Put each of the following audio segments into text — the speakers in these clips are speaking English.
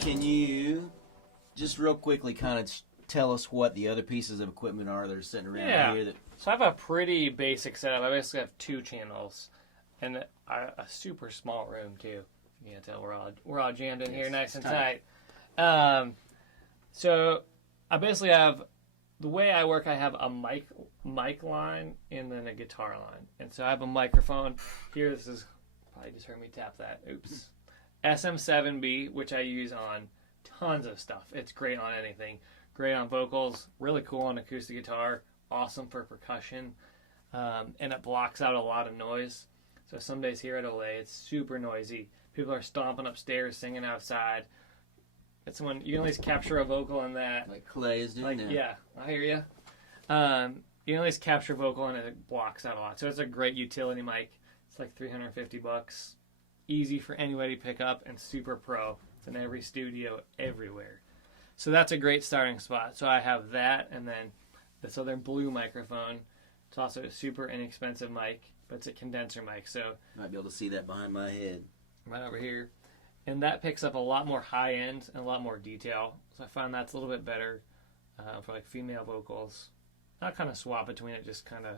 Can you just real quickly kind of tell us what the other pieces of equipment are that are sitting around here? So I have a pretty basic setup. I basically have 2 channels and a super small room too. You can't tell we're all jammed in here, nice and tight. So I basically have, the way I work, I have a mic line and then a guitar line. And so I have a microphone here. This is, probably just heard me tap that. Oops. SM7B, which I use on tons of stuff. It's great on anything. Great on vocals, really cool on acoustic guitar, awesome for percussion, and it blocks out a lot of noise. So some days here at Olay, it's super noisy. People are stomping upstairs, singing outside. It's when you can at least capture a vocal in that. Like Clay is doing now. Yeah, I hear you. You can at least capture vocal and it blocks out a lot. So it's a great utility mic. It's like $350. Easy for anybody to pick up and super pro. It's in every studio, everywhere. So that's a great starting spot. So I have that, and then this other blue microphone. It's also a super inexpensive mic, but it's a condenser mic. So might be able to see that behind my head. Right over here. And that picks up a lot more high end and a lot more detail. So I find that's a little bit better for like female vocals. Not kind of swap between it, just kind of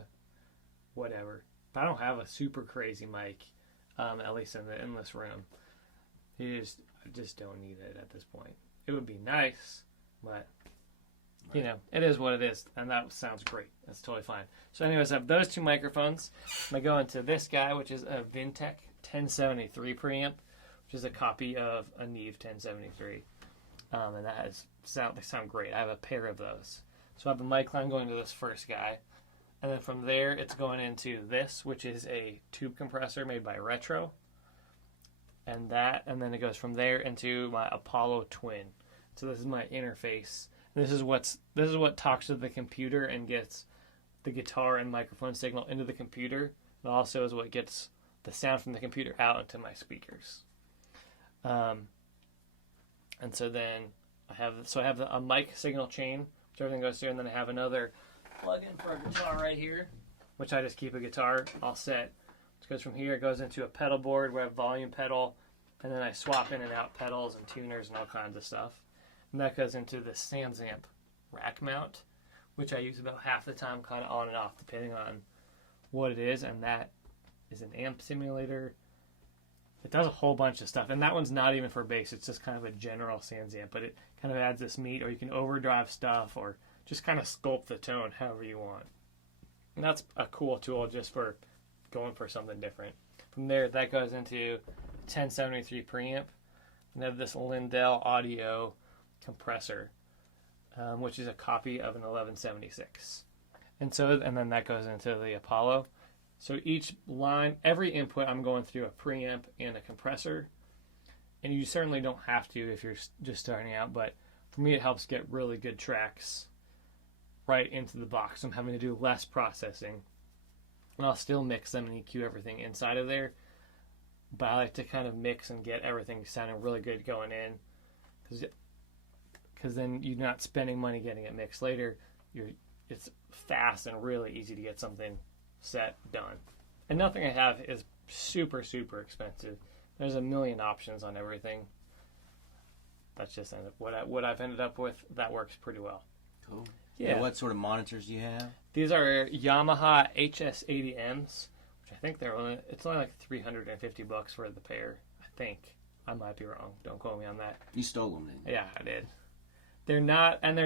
whatever. But I don't have a super crazy mic, at least in this room. I just don't need it at this point. It would be nice, but you know, it is what it is, and that sounds great. That's totally fine. So anyways, I have those 2 microphones. I'm going to go into this guy, which is a Vintech 1073 preamp, which is a copy of a Neve 1073. And that they sound great. I have a pair of those. So I have a mic line going to this first guy. And then from there, it's going into this, which is a tube compressor made by Retro. And then it goes from there into my Apollo Twin. So this is my interface. This is what talks to the computer and gets the guitar and microphone signal into the computer. It also is what gets the sound from the computer out into my speakers. And so then I have a mic signal chain, which everything goes through, and then I have another plug-in for a guitar right here, which I just keep a guitar all set. It goes from here, it goes into a pedal board where I have volume pedal, and then I swap in and out pedals and tuners and all kinds of stuff. And that goes into the SansAmp rack mount, which I use about half the time, kind of on and off, depending on what it is. And that is an amp simulator. It does a whole bunch of stuff. And that one's not even for bass. It's just kind of a general SansAmp, but it kind of adds this meat, or you can overdrive stuff, or just kind of sculpt the tone however you want. And that's a cool tool just for going for something different. From there, that goes into 1073 preamp. And I have this Lindell Audio compressor, which is a copy of an 1176. And then that goes into the Apollo. So each line, every input, I'm going through a preamp and a compressor. And you certainly don't have to if you're just starting out, but for me it helps get really good tracks right into the box. I'm having to do less processing. And I'll still mix them and EQ everything inside of there. But I like to kind of mix and get everything sounding really good going in. Because then you're not spending money getting it mixed later. It's fast and really easy to get something set, done. And nothing I have is super, super expensive. There's a million options on everything. That's just what I've ended up with. That works pretty well. Cool. Yeah. What sort of monitors do you have? These are Yamaha HS80Ms, which I think it's only like $350 for the pair. I think. I might be wrong. Don't quote me on that. You stole them, didn't you? Yeah, I did. They're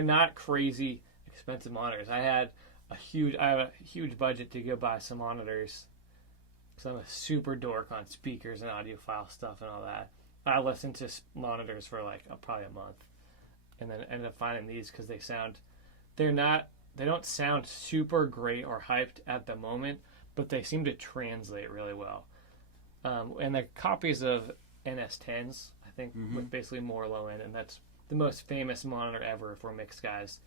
not crazy expensive monitors. I have a huge budget to go buy some monitors because I'm a super dork on speakers and audiophile stuff and all that. I listened to monitors for like probably a month, and then ended up finding these because they don't sound super great or hyped at the moment, but they seem to translate really well. And they're copies of NS10s, I think, with basically more low end, and that's the most famous monitor ever for mixed guys.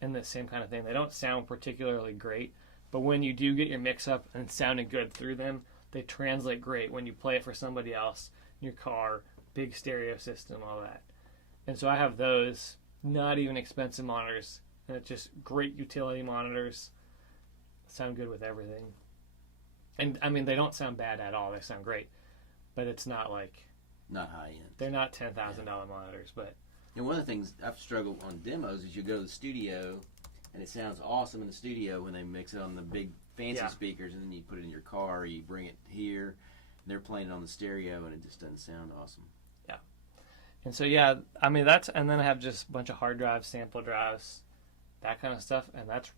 And the same kind of thing. They don't sound particularly great, but when you do get your mix up and sounding good through them, they translate great when you play it for somebody else in your car, big stereo system, all that. And so I have those, not even expensive monitors, and it's just great utility monitors. Sound good with everything. And I mean, they don't sound bad at all. They sound great, but it's not like Not high end. They're not $10,000 monitors, but. And one of the things I've struggled on demos is you go to the studio, and it sounds awesome in the studio when they mix it on the big fancy speakers, and then you put it in your car, or you bring it here, and they're playing it on the stereo, and it just doesn't sound awesome. Yeah. And so, yeah, I mean, and then I have just a bunch of hard drives, sample drives, that kind of stuff, and that's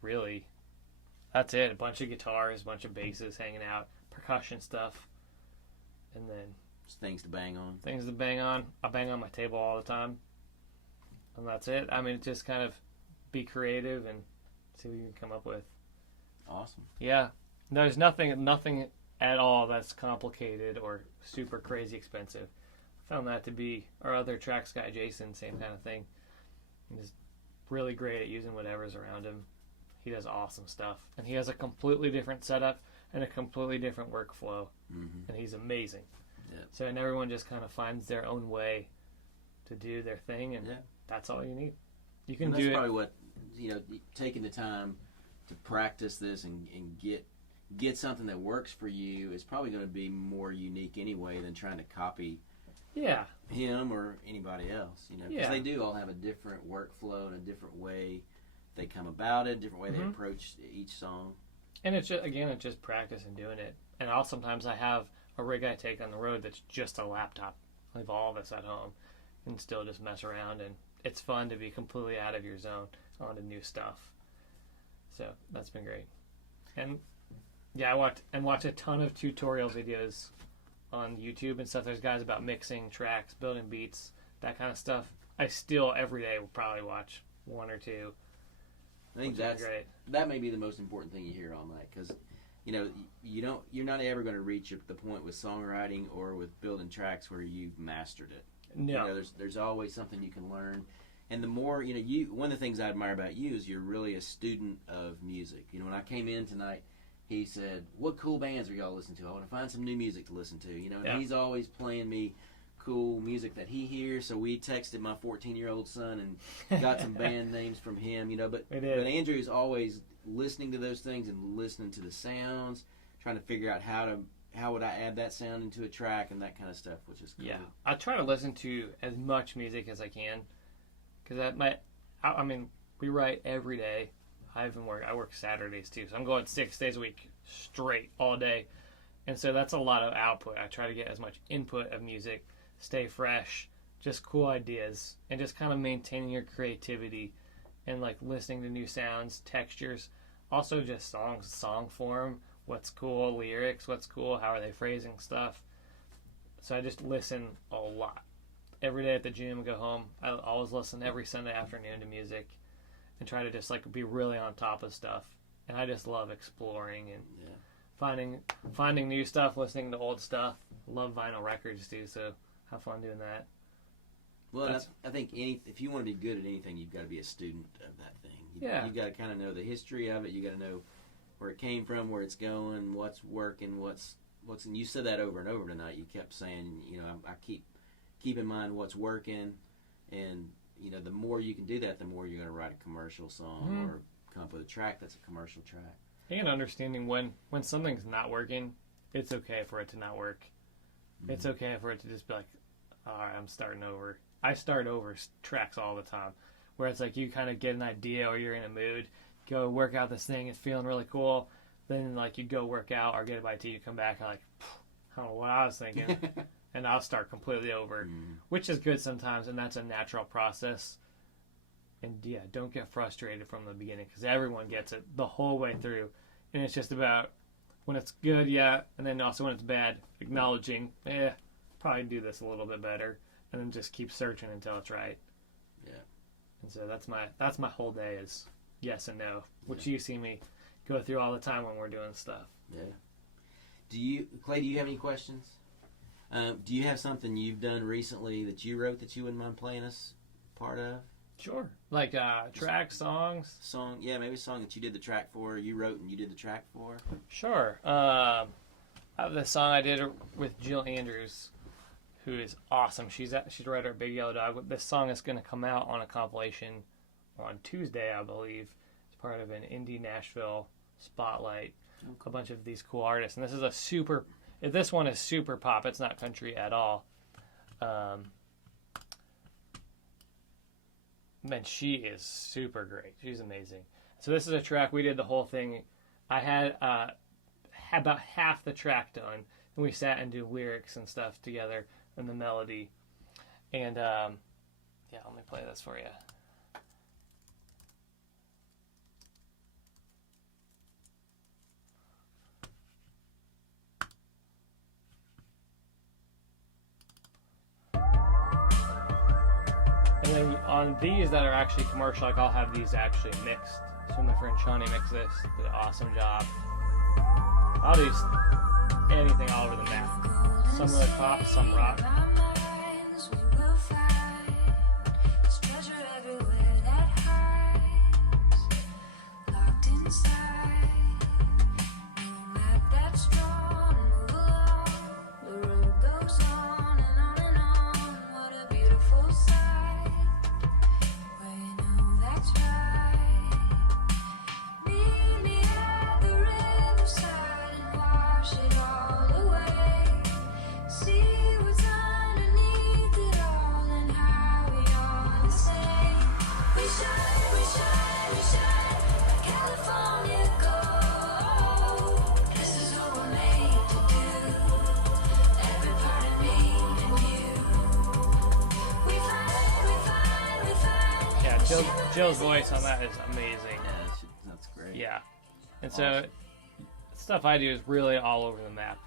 it. A bunch of guitars, a bunch of basses hanging out, percussion stuff, and then... Just things to bang on. Things to bang on. I bang on my table all the time. And that's it. I mean, just kind of be creative and see what you can come up with. Awesome. Yeah. There's nothing at all that's complicated or super crazy expensive. I found that to be our other tracks guy, Jason, same kind of thing. He's really great at using whatever's around him. He does awesome stuff. And he has a completely different setup and a completely different workflow. Mm-hmm. And he's amazing. Yeah. So, and everyone just kind of finds their own way to do their thing, and that's all you need. You can do it. That's probably what, taking the time to practice this and get something that works for you is probably going to be more unique anyway than trying to copy him or anybody else. Because they do all have a different workflow and a different way they come about it, a different way they approach each song. And it's just practice and doing it. And sometimes I have a rig I take on the road that's just a laptop. I leave all of us at home and still just mess around, and it's fun to be completely out of your zone onto new stuff. So that's been great. And I watch a ton of tutorial videos on YouTube and stuff. There's guys about mixing tracks, building beats, that kind of stuff. I still every day will probably watch one or two. I think that may be the most important thing you hear all night, because you're not ever going to reach the point with songwriting or with building tracks where you've mastered it. No. There's always something you can learn. And the more, one of the things I admire about you is you're really a student of music. When I came in tonight, he said, "What cool bands are y'all listening to? I want to find some new music to listen to." And he's always playing me cool music that he hears. So we texted my 14-year-old son and got some band names from him, But Andrew is always listening to those things and listening to the sounds, trying to figure out how would I add that sound into a track and that kind of stuff, which is cool. Yeah, I try to listen to as much music as I can, because we write every day. I work Saturdays too, so I'm going 6 days a week straight all day, and so that's a lot of output. I try to get as much input of music, stay fresh, just cool ideas, and just kind of maintaining your creativity and like listening to new sounds, textures, also just song form, what's cool, lyrics, what's cool, how are they phrasing stuff. So I just listen a lot. Every day at the gym, go home, I always listen every Sunday afternoon to music and try to just like be really on top of stuff. And I just love exploring and finding new stuff, listening to old stuff. Love vinyl records too, so have fun doing that. Well, I think if you want to be good at anything, you've got to be a student of that thing. You've got to kind of know the history of it. You got to know where it came from, where it's going, what's working, what's. And you said that over and over tonight. You kept saying, I keep in mind what's working, and the more you can do that, the more you're going to write a commercial song or come up with a track that's a commercial track. And understanding when something's not working, it's okay for it to not work. Mm-hmm. It's okay for it to just be like, all right, I'm starting over. I start over tracks all the time, where it's like you kind of get an idea or you're in a mood, go work out this thing, it's feeling really cool. Then like you go work out or get a bite to eat, you come back and like, I don't know what I was thinking, and I'll start completely over, which is good sometimes, and that's a natural process. And don't get frustrated from the beginning, because everyone gets it the whole way through, and it's just about when it's good, and then also when it's bad, acknowledging, probably do this a little bit better. And then just keep searching until it's right. Yeah. And so that's my whole day is yes and no, which you see me go through all the time when we're doing stuff. Yeah. Clay, do you have any questions? Do you have something you've done recently that you wrote that you wouldn't mind playing us part of? Sure. Like track, songs? Maybe a song that you did the track for, you wrote and you did the track for. Sure. I have this song I did with Jill Andrews, who is awesome. She's a writer at Big Yellow Dog. This song is going to come out on a compilation on Tuesday, I believe. It's part of an Indie Nashville spotlight. A bunch of these cool artists. And this one is super pop. It's not country at all. Man, she is super great. She's amazing. So this is a track. We did the whole thing. I had about half the track done, and we sat and do lyrics and stuff together and the melody. And yeah, let me play this for you. And then on these that are actually commercial, like I'll have these actually mixed. So my friend Shawnee mixed this, did an awesome job. I'll do anything all over the map. Some really pop, some rock. Jill's voice on that is amazing. Yeah, that's great. Yeah. And so, stuff I do is really all over the map.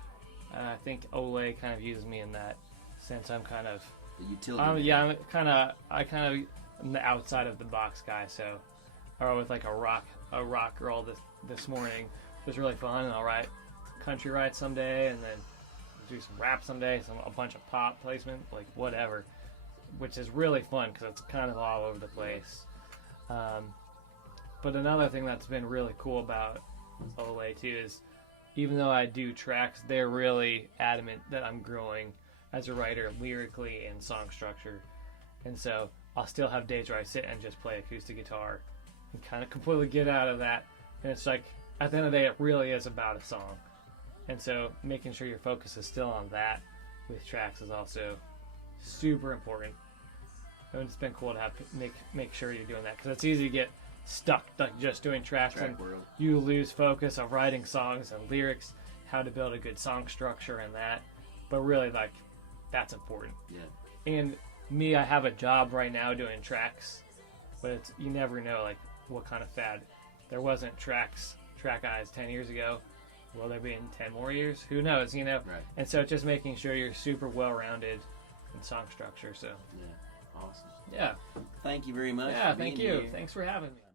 And I think Ole kind of uses me in that sense. I'm kind of... The utility. I kind of am the outside of the box guy. So, I wrote with like a rock girl this morning. It was really fun. And I'll write country rights someday, and then do some rap someday, a bunch of pop placement, like whatever. Which is really fun because it's kind of all over the place. But another thing that's been really cool about Ole too is even though I do tracks, they're really adamant that I'm growing as a writer lyrically and song structure. And so I'll still have days where I sit and just play acoustic guitar and kind of completely get out of that. And it's like, at the end of the day, it really is about a song. And so making sure your focus is still on that with tracks is also super important. And it's been cool to have make sure you're doing that because it's easy to get stuck like just doing tracks and you lose focus of writing songs and lyrics, how to build a good song structure and that. But really, like, that's important. Yeah. And me, I have a job right now doing tracks, but you never know like what kind of fad. There wasn't track eyes 10 years ago. Will there be in 10 more years? Who knows? Right. And so just making sure you're super well-rounded in song structure. So. Yeah. Awesome. Yeah. Thank you very much. Yeah, thank you. Thanks for having me.